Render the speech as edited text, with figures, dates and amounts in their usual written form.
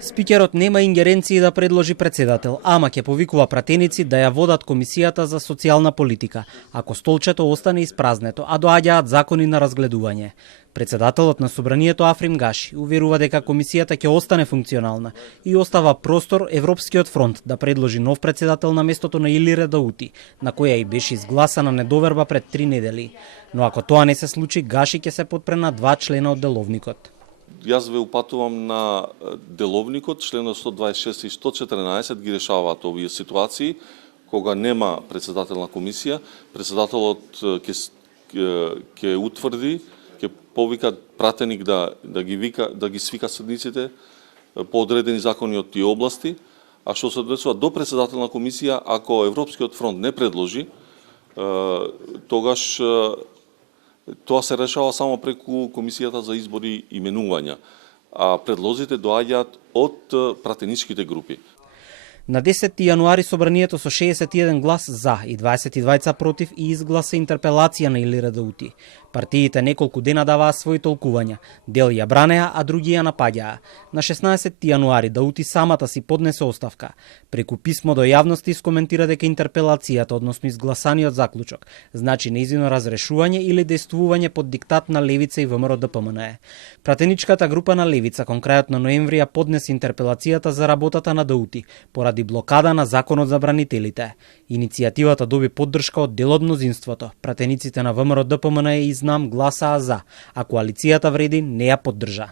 Спикерот нема ингеренции да предложи председател, ама ќе повикува пратеници да ја водат Комисијата за социјална политика, ако столчето остане испразнето, а доаѓаат закони на разгледување. Председателот на Собранието Африм Гаши уверува дека комисијата ќе остане функционална и остава простор Европскиот фронт да предложи нов председател на местото на Илире Даути, на која и беше изгласана недоверба пред 3 недели. Но ако тоа не се случи, Гаши ќе се подпре на 2 члена од деловникот. Јас ве упатувам на деловникот, членот 126 и 114 ги решаваат овие ситуации, кога нема председател на комисија, председателот ќе утврди, ќе повика пратеник да ги свика седниците по одредени закони од тие области, а што се однесува до председател на комисија, ако Европскиот фронт не предложи, тогаш тоа се решава само преку Комисијата за избори и именувања, а предлозите доаѓаат од пратеничките групи. На 10 јануари Собранието со 61 глас за и 22 против и изгласа интерпелација на Илире Даути. Партиите неколку дена даваа своји толкувања, дел ја бранеа, а други ја напаѓаа. На 16 јануари Даути самата си поднесе оставка. Преку писмо до јавности искоментира дека интерпелацијата, односно изгласаниот заклучок, значи нејзино разрешување или действување под диктат на Левица и ВМРО-ДПМНЕ. Пратеничката група на Левица кон крајот на ноември ја поднесе интерпелацијата за работата на Даути, поради блокада на законот за бранителите. Иницијативата доби поддршка од дел од мнозинството. Пратениците на ВМРО-ДПМНЕ и Знам гласаа за, а коалицијата Вреди не ја поддржа.